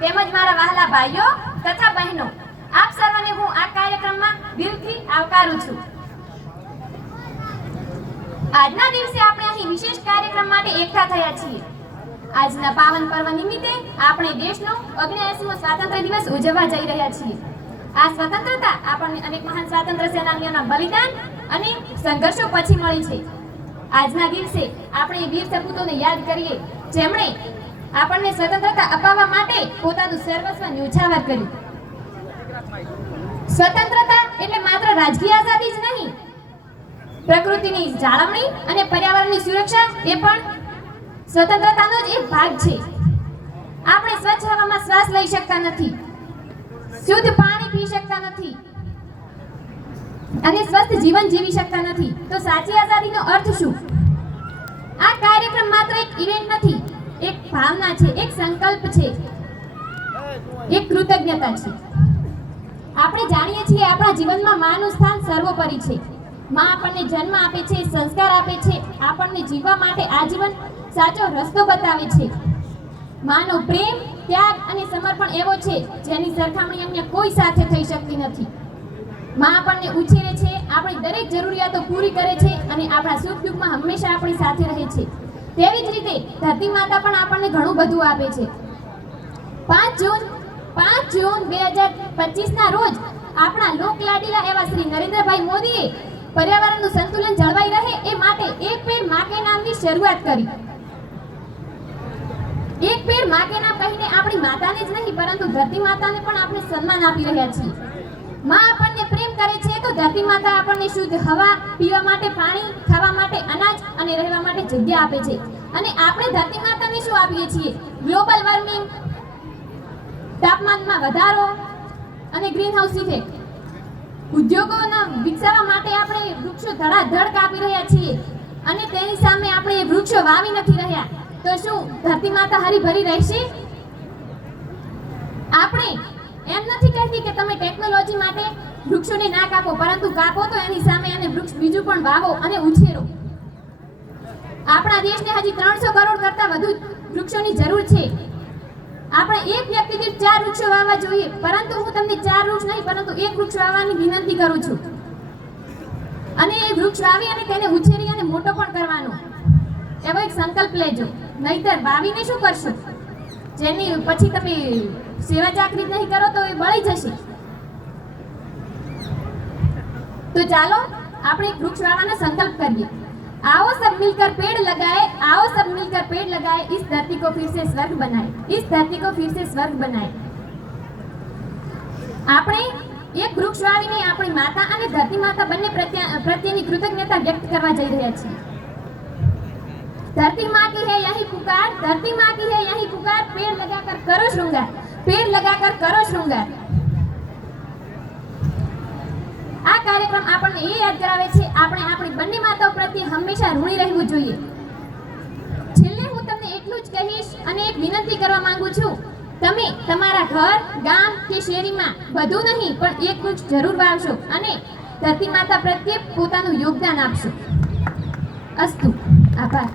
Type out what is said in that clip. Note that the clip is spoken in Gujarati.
તેમજ મારા વહાલા ભાઈઓ તથા બહેનો, આપ સર્વને હું આ કાર્યક્રમમાં દિલથી આવકારું છું. આજના દિવસે આપણે અહીં વિશેષ કાર્યક્રમ માટે એકઠા થયા છીએ. આજના પાવન પર્વ નિમિત્તે આપણે દેશનો 79મો સ્વાતંત્ર્ય દિવસ ઉજવવા જઈ રહ્યા છીએ. આ સ્વતંત્રતા આપણને અનેક મહાન સ્વાતંત્ર્ય સેનાનીઓના બલિદાન અને સંઘર્ષો પછી મળી છે. આજના દિવસે આપણે વીર સપૂતોને યાદ કરીએ, જેમણે આપણને સ્વતંત્રતા અપાવવા માટે પોતાનું સર્વસ્વ ન્યોછાવર કર્યું. સ્વતંત્રતા એટલે માત્ર રાજકીય આઝાદી જ નહીં, પ્રકૃતિની જાળવણી અને પર્યાવરણની સુરક્ષા એ પણ સ્વતંત્રતાનો જ એક ભાગ છે. આપણે સ્વચ્છ હવામાં શ્વાસ લઈ શકતા નથી, શુદ્ધ પાણી પી શકતા નથી અને સ્વસ્થ જીવન જીવી શકતા નથી, તો સાચી આઝાદીનો અર્થ શું? આ કાર્યક્રમ માત્ર એક ઇવેન્ટ નથી, એક ભાવના છે, એક સંકલ્પ છે, એક કૃતજ્ઞતા છે. આપણે જાણીએ છીએ આપણા જીવનમાં માનું સ્થાન સર્વોપરી છે. માં આપણને જન્મ આપે છે, સંસ્કાર આપે છે, આપણને જીવવા માટે આજીવન સાચો રસ્તો બતાવે છે. માનો પ્રેમ, ત્યાગ અને સમર્પણ એવો છે જેની સરખામણી અન્ય કોઈ સાથે થઈ શકતી નથી. માં આપણને ઉછેરે છે, આપણી દરેક જરૂરિયાતો પૂરી કરે છે અને આપણા સુખ દુઃખમાં હંમેશા આપણી સાથે રહે છે. તેવી જ રીતે ધરતી માતા પણ આપણને ઘણું બધું આપે છે. 5 જૂન 2025ના રોજ આપણા લોકલાડીલા એવા શ્રી નરેન્દ્રભાઈ મોદીએ પર્યાવરણનું સંતુલન જળવાઈ રહે એ માટે એક પેડ માં કે નામની શરૂઆત કરી. એક પેડ માં કે નામ કહીને આપણી માતાને જ નહીં પરંતુ ધરતી માતાને પણ આપણે સન્માન આપી રહ્યા છીએ. માં આપણને પ્રેમ કરે છે તો ધરતી માતા આપણને શુદ્ધ હવા, પીવા માટે પાણી, ખાવા માટે અનાજ અને રહેવા માટે જગ્યા આપે છે. અને આપણે ધરતી માતાને શું આપીએ છીએ? ગ્લોબલ વોર્મિંગ, તાપમાનમાં વધારો અને ગ્રીનહાઉસ ઇફેક્ટ. ઉદ્યોગોના વિકસાવવા માટે આપણે વૃક્ષો ધડાધડ કાપી રહ્યા છીએ અને તેની સામે આપણે વૃક્ષો વાવી નથી રહ્યા, તો શું ધરતી માતા હરીભરી રહેશે? આપણે એમ નથી કહેતી કે તમે ટેકનોલોજી માટે વૃક્ષોને ના કાપો, પરંતુ કાપો તો એની સામે અને વૃક્ષ બીજું પણ વાવો અને ઉછેરો. આપણા દેશને હજી 300 કરોડ કરતા વધુ વૃક્ષોની જરૂર છે. આપણે એક વ્યક્તિ દીઠ 4 વૃક્ષો વાવવા જોઈએ, પરંતુ હું તમને 4 વૃક્ષ નહીં પરંતુ 1 વૃક્ષ વાવવાની વિનંતી કરું છું. અને એ વૃક્ષ વાવી અને તેને ઉછેરી અને મોટો પણ કરવાનો એવો એક સંકલ્પ લેજો. નહીતર વાવીને શું કરશો? જેની પછી તમે સેવા ચાકરી નહીં કરો તો એ બળી જશે. તો ચાલો આપણે એક વૃક્ષ વાવવાનો સંકલ્પ કરીએ. आओ सब मिलकर पेड़ लगाए, आओ सब मिलकर पेड़ लगाए, इस धरती को फिर से स्वर्ग बनाए, इस धरती को फिर से स्वर्ग बनाए. આપણે એક વૃક્ષ વાવીને આપણી માતા અને ધરતી માતા બંને પ્રત્યેની કૃતજ્ઞતા વ્યક્ત કરવા જઈ રહ્યા છીએ. धरती माँ की है यही पुकार, धरती माँ की है यही पुकार, पेड़ लगाकर करो श्रृंगार, पेड़ लगाकर करो श्रृंगार. આ કાર્યક્રમ આપણને એ યાદ કરાવે છે આપણે આપણી બંને માતાઓ પ્રત્યે હંમેશા ઋણી રહેવું જોઈએ. છેલ્લે હું તમને એટલું જ કહીશ અને એક વિનંતી કરવા માંગુ છું. તમે તમારા ઘર, ગામ કે શેરીમાં બધું નહીં પણ એક વૃક્ષ જરૂર વાવશો અને ધરતી માતા પ્રત્યે પોતાનું યોગદાન આપશો. અસ્તુ. આભાર.